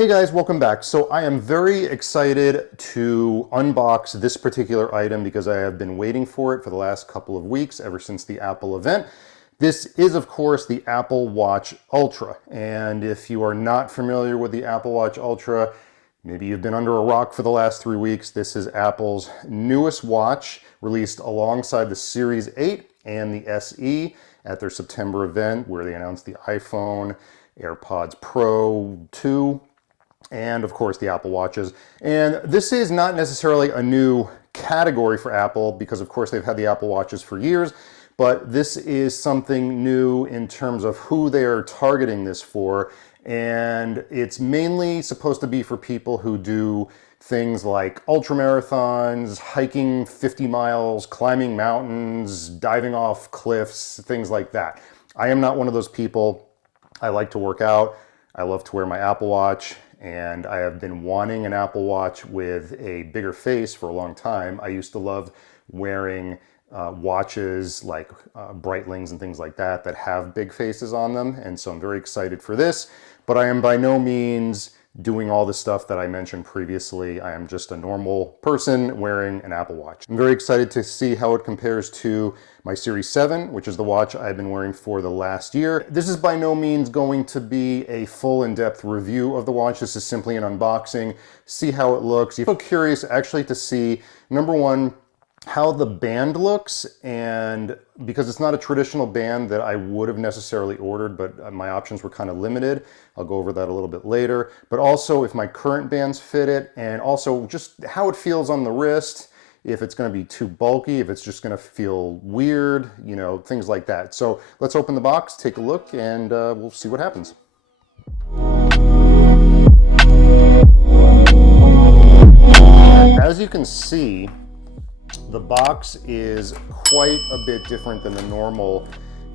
Hey guys, welcome back. So I am very excited to unbox this particular item because I have been waiting for it for the last couple of weeks, ever since the Apple event. This is, of course, the Apple Watch Ultra. And if you are not familiar with the Apple Watch Ultra, maybe you've been under a rock for the last 3 weeks. This is Apple's newest watch, released alongside the Series 8 and the SE at their September event, where they announced the iPhone, AirPods Pro 2, and of course the Apple Watches. And this is not necessarily a new category for Apple because of course they've had the Apple Watches for years, but this is something new in terms of who they are targeting this for. And it's mainly supposed to be for people who do things like ultra marathons, hiking 50 miles, climbing mountains, diving off cliffs, things like that. I am not one of those people. I like to work out. I love to wear my Apple Watch, and I have been wanting an Apple Watch with a bigger face for a long time. I used to love wearing watches like Breitlings and things like that that have big faces on them, and so I'm very excited for this. But I am by no means doing all the stuff that I mentioned previously. I am just a normal person wearing an Apple Watch. I'm very excited to see how it compares to my Series 7, which is the watch I've been wearing for the last year. This is by no means going to be a full in-depth review of the watch. This is simply an unboxing, see how it looks. I'm so curious actually to see, number one, how the band looks, and because it's not a traditional band that I would have necessarily ordered, but my options were kind of limited. I'll go over that a little bit later. But also if my current bands fit it, and also just how it feels on the wrist, if it's going to be too bulky, if it's just going to feel weird, you know, things like that. So let's open the box, take a look, and we'll see what happens. As you can see, the box is quite a bit different than the normal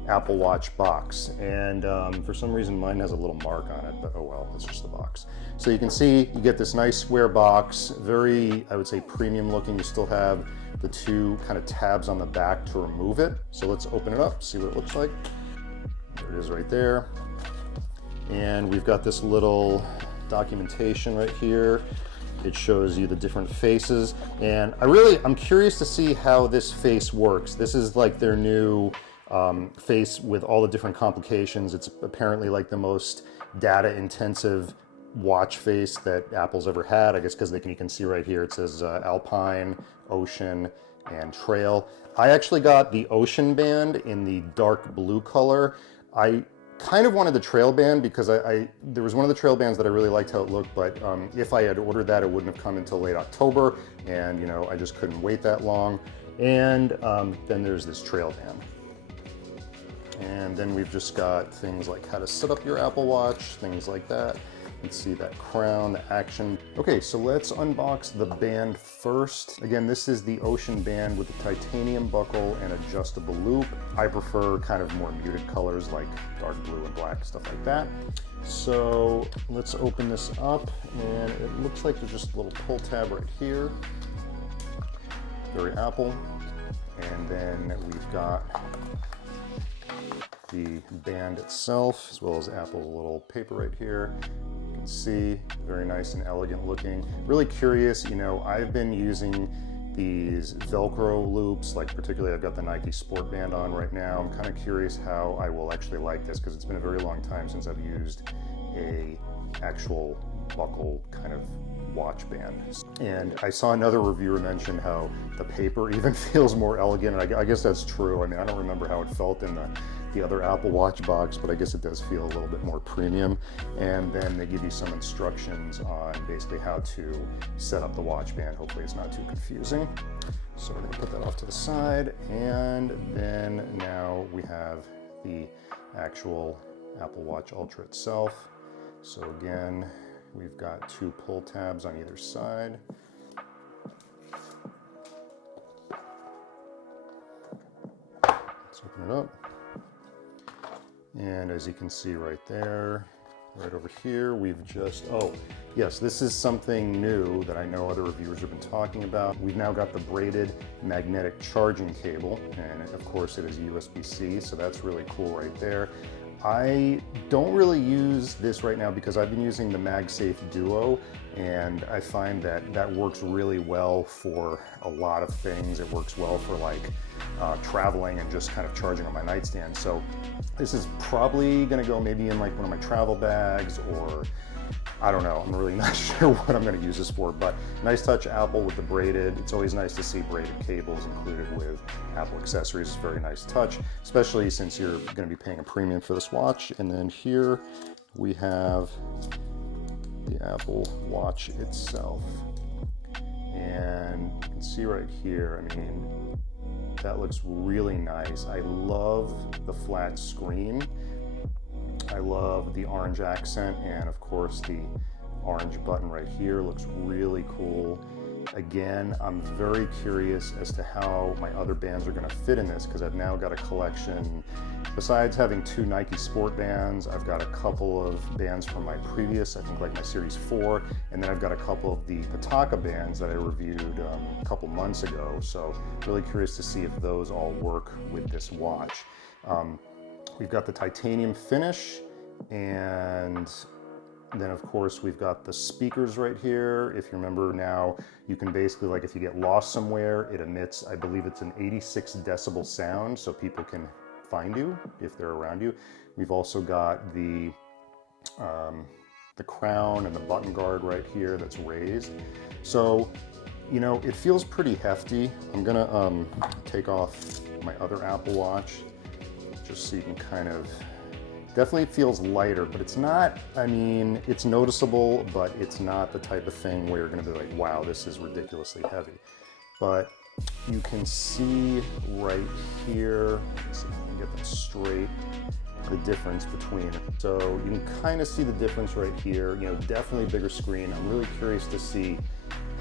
Apple Watch box. And for some reason mine has a little mark on it, but oh well, it's just the box. So you can see you get this nice square box, very, I would say, premium looking. You still have the two kind of tabs on the back to remove it. So let's open it up, see what it looks like. There it is right there. And we've got this little documentation right here. It shows you the different faces, and I'm curious to see how this face works. This is like their new face with all the different complications. It's apparently like the most data intensive watch face that Apple's ever had, I guess because you can see right here it says Alpine, Ocean, and Trail. I actually got the Ocean band in the dark blue color. I kind of wanted the Trail band because there was one of the Trail bands that I really liked how it looked, but if I had ordered that, it wouldn't have come until late October, and you know, I just couldn't wait that long. And then there's this Trail band. And then we've just got things like how to set up your Apple Watch, things like that. You can see that crown, the action. Okay, so let's unbox the band first. Again, this is the Ocean band with the titanium buckle and adjustable loop. I prefer kind of more muted colors like dark blue and black, stuff like that. So let's open this up, and it looks like there's just a little pull tab right here. Very Apple. And then we've got the band itself, as well as Apple's little paper right here. You can see, very nice and elegant looking. Really curious, you know, I've been using these Velcro loops, like particularly I've got the Nike Sport Band on right now. I'm kind of curious how I will actually like this, because it's been a very long time since I've used a actual buckle kind of watch band. And I saw another reviewer mention how the paper even feels more elegant, and I guess that's true. I mean, I don't remember how it felt in the other Apple Watch box, but I guess it does feel a little bit more premium. And then they give you some instructions on basically how to set up the watch band. Hopefully it's not too confusing. So we're gonna put that off to the side, and then now we have the actual Apple Watch Ultra itself. So again, we've got two pull tabs on either side. Let's open it up. And as you can see right there, right over here, we've just, oh, yes, this is something new that I know other reviewers have been talking about. We've now got the braided magnetic charging cable, and of course it is USB-C, so that's really cool right there. I don't really use this right now because I've been using the MagSafe Duo, and I find that that works really well for a lot of things. It works well for like traveling and just kind of charging on my nightstand. So this is probably gonna go maybe in like one of my travel bags, or I don't know, I'm really not sure what I'm going to use this for, but nice touch Apple with the braided. It's always nice to see braided cables included with Apple accessories. It's a very nice touch, especially since you're going to be paying a premium for this watch. And then here we have the Apple Watch itself. And you can see right here, I mean, that looks really nice. I love the flat screen. I love the orange accent, and of course the orange button right here looks really cool. Again, I'm very curious as to how my other bands are going to fit in this, because I've now got a collection. Besides having 2 Nike Sport bands, I've got a couple of bands from my previous, I think like my Series 4, and then I've got a couple of the Pitaka bands that I reviewed a couple months ago. So really curious to see if those all work with this watch. We've got the titanium finish, and then of course we've got the speakers right here. If you remember now, you can basically, like if you get lost somewhere, it emits, I believe it's an 86 decibel sound, so people can find you if they're around you. We've also got the crown and the button guard right here that's raised. So, you know, it feels pretty hefty. I'm gonna take off my other Apple Watch, just so you can kind of, definitely feels lighter, but it's not, I mean, it's noticeable, but it's not the type of thing where you're gonna be like, wow, this is ridiculously heavy. But you can see right here, let's see if I can get that straight, the difference between it. So you can kind of see the difference right here, you know, definitely bigger screen. I'm really curious to see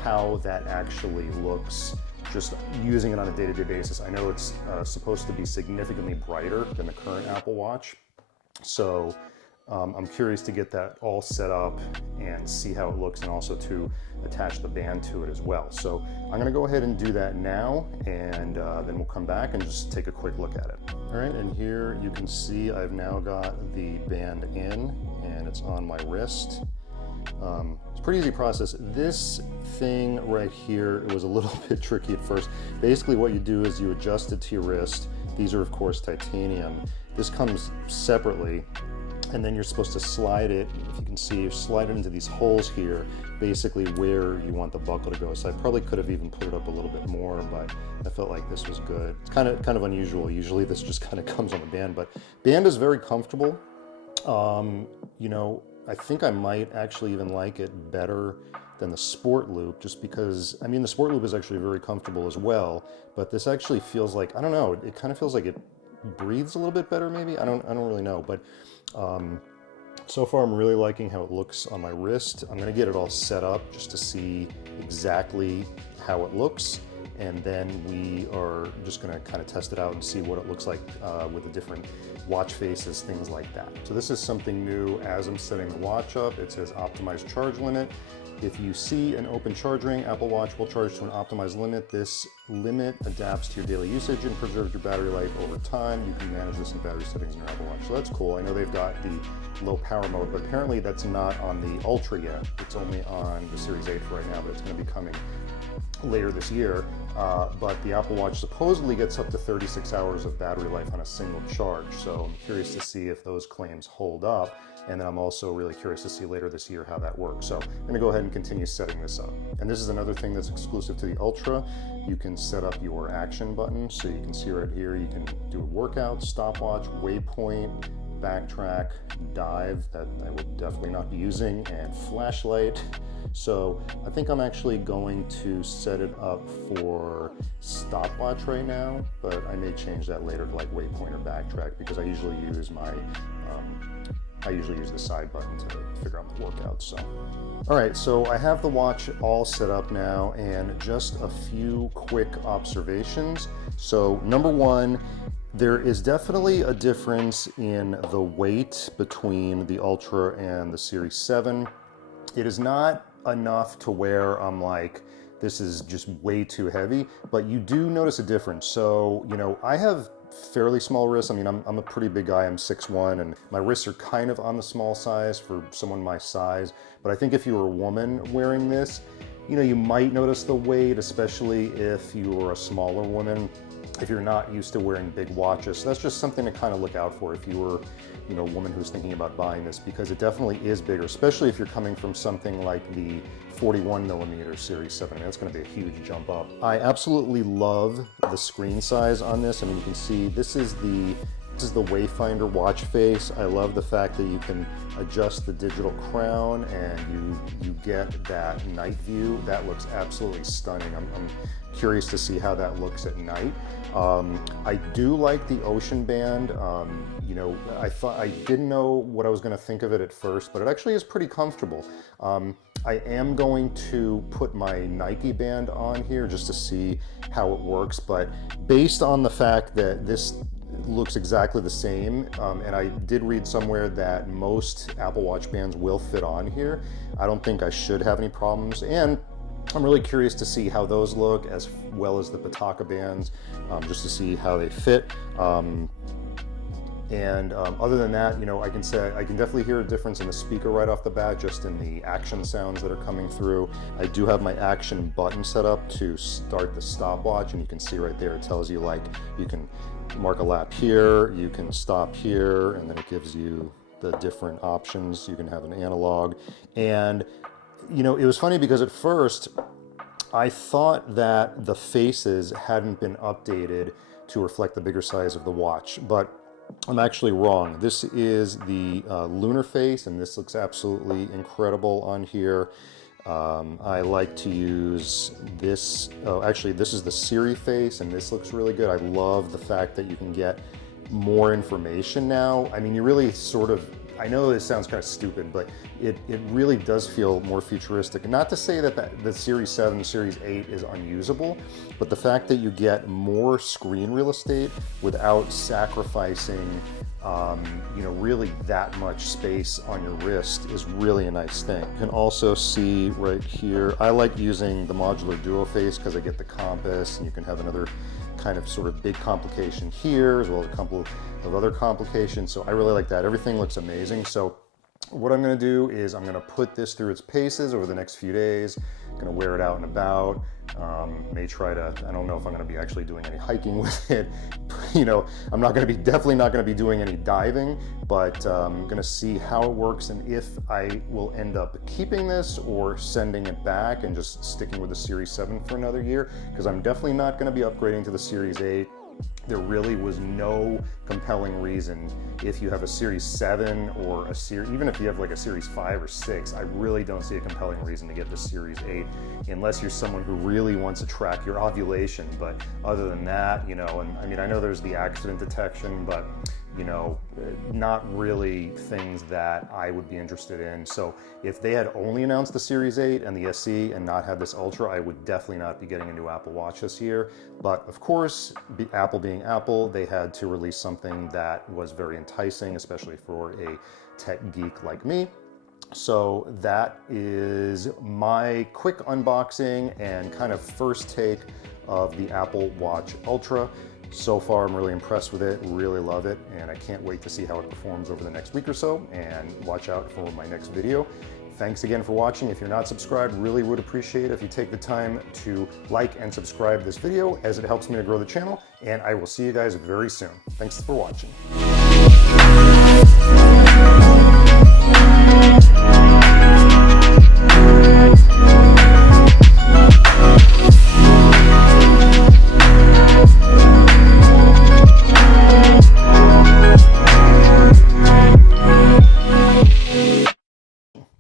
how that actually looks just using it on a day-to-day basis. I know it's supposed to be significantly brighter than the current Apple Watch. So I'm curious to get that all set up and see how it looks, and also to attach the band to it as well. So I'm gonna go ahead and do that now, and then we'll come back and just take a quick look at it. All right, and here you can see I've now got the band in, and it's on my wrist. It's a pretty easy process. This thing right here, it was a little bit tricky at first. Basically what you do is you adjust it to your wrist. These are of course titanium. This comes separately, and then you're supposed to slide it, if you can see, you slide it into these holes here, basically where you want the buckle to go. So I probably could have even put it up a little bit more, but I felt like this was good. It's kind of unusual. Usually this just kind of comes on the band, but band is very comfortable. You know, I think I might actually even like it better than the Sport Loop, just because, I mean, the Sport Loop is actually very comfortable as well, but this actually feels like, I don't know, it kind of feels like it breathes a little bit better maybe. I don't really know, but so far I'm really liking how it looks on my wrist. I'm gonna get it all set up just to see exactly how it looks, and then we are just gonna kind of test it out and see what it looks like with the different watch faces, things like that. So this is something new. As I'm setting the watch up, it says optimized charge limit. If you see an open charge ring, Apple Watch will charge to an optimized limit. This limit adapts to your daily usage and preserves your battery life over time. You can manage this in battery settings in your Apple Watch. So that's cool. I know they've got the low power mode, but apparently that's not on the Ultra yet. It's only on the Series 8 for right now, but it's going to be coming later this year. But the Apple Watch supposedly gets up to 36 hours of battery life on a single charge. So I'm curious to see if those claims hold up. And then I'm also really curious to see later this year how that works. So I'm gonna go ahead and continue setting this up. And this is another thing that's exclusive to the Ultra. You can set up your action button. So you can see right here, you can do a workout, stopwatch, waypoint, backtrack, dive, that I will definitely not be using, and flashlight. So I think I'm actually going to set it up for stopwatch right now, but I may change that later to like waypoint or backtrack, because I usually use the side button to figure out my workouts. So, all right, so I have the watch all set up now, and just a few quick observations. So number one, there is definitely a difference in the weight between the Ultra and the Series 7. It is not enough to where I'm like, this is just way too heavy, but you do notice a difference. So, you know, I have fairly small wrists. I mean, I'm a pretty big guy, I'm 6'1", and my wrists are kind of on the small size for someone my size. But I think if you were a woman wearing this, you know, you might notice the weight, especially if you were a smaller woman, if you're not used to wearing big watches. So that's just something to kind of look out for if you were, you know, a woman who's thinking about buying this, because it definitely is bigger, especially if you're coming from something like the 41mm Series 7. I mean, that's going to be a huge jump up. I absolutely love the screen size on this. I mean, you can see this is the Wayfinder watch face. I love the fact that you can adjust the digital crown and you get that night view. That looks absolutely stunning. I'm curious to see how that looks at night. I do like the Ocean Band. You know, I didn't know what I was going to think of it at first, but it actually is pretty comfortable. I am going to put my Nike band on here just to see how it works, but based on the fact that this looks exactly the same, and I did read somewhere that most Apple Watch bands will fit on here, I don't think I should have any problems. And I'm really curious to see how those look, as well as the Pitaka bands, just to see how they fit. Other than that, you know, I can say I can definitely hear a difference in the speaker right off the bat, just in the action sounds that are coming through. I do have my action button set up to start the stopwatch, and you can see right there, it tells you, like, you can mark a lap here, you can stop here, and then it gives you the different options. You can have an analog. And, you know, it was funny because at first I thought that the faces hadn't been updated to reflect the bigger size of the watch, but I'm actually wrong. This is the lunar face, and this looks absolutely incredible on here. I like to use this. Oh, actually, this is the Siri face, and this looks really good. I love the fact that you can get more information now. I mean, you really sort of, I know this sounds kind of stupid, but it really does feel more futuristic. Not to say that the Series 7, Series 8 is unusable, but the fact that you get more screen real estate without sacrificing, you know, really that much space on your wrist is really a nice thing. You can also see right here, I like using the modular duo face because I get the compass, and you can have another kind of sort of big complication here, as well as a couple of other complications. So I really like that. Everything looks amazing. So what I'm going to do is I'm going to put this through its paces over the next few days. I'm going to wear it out and about. May try to, I don't know if I'm going to be actually doing any hiking with it. You know, I'm not going to be, definitely not going to be doing any diving, but I'm going to see how it works and if I will end up keeping this or sending it back and just sticking with the Series 7 for another year, because I'm definitely not going to be upgrading to the Series 8. There really was no compelling reason, if you have a Series 7 or a Series, even if you have like a Series 5 or 6, I really don't see a compelling reason to get the Series 8 unless you're someone who really wants to track your ovulation. But other than that, you know, and I mean, I know there's the accident detection, but you know, not really things that I would be interested in. So if they had only announced the Series 8 and the SE and not had this Ultra, I would definitely not be getting a new Apple Watch this year. But of course, Apple being Apple, they had to release something that was very enticing, especially for a tech geek like me. So that is my quick unboxing and kind of first take of the Apple Watch Ultra. So far, I'm really impressed with it, really love it, and I can't wait to see how it performs over the next week or so, and watch out for my next video. Thanks again for watching. If you're not subscribed, really would appreciate it if you take the time to like and subscribe this video, as it helps me to grow the channel, and I will see you guys very soon. Thanks for watching.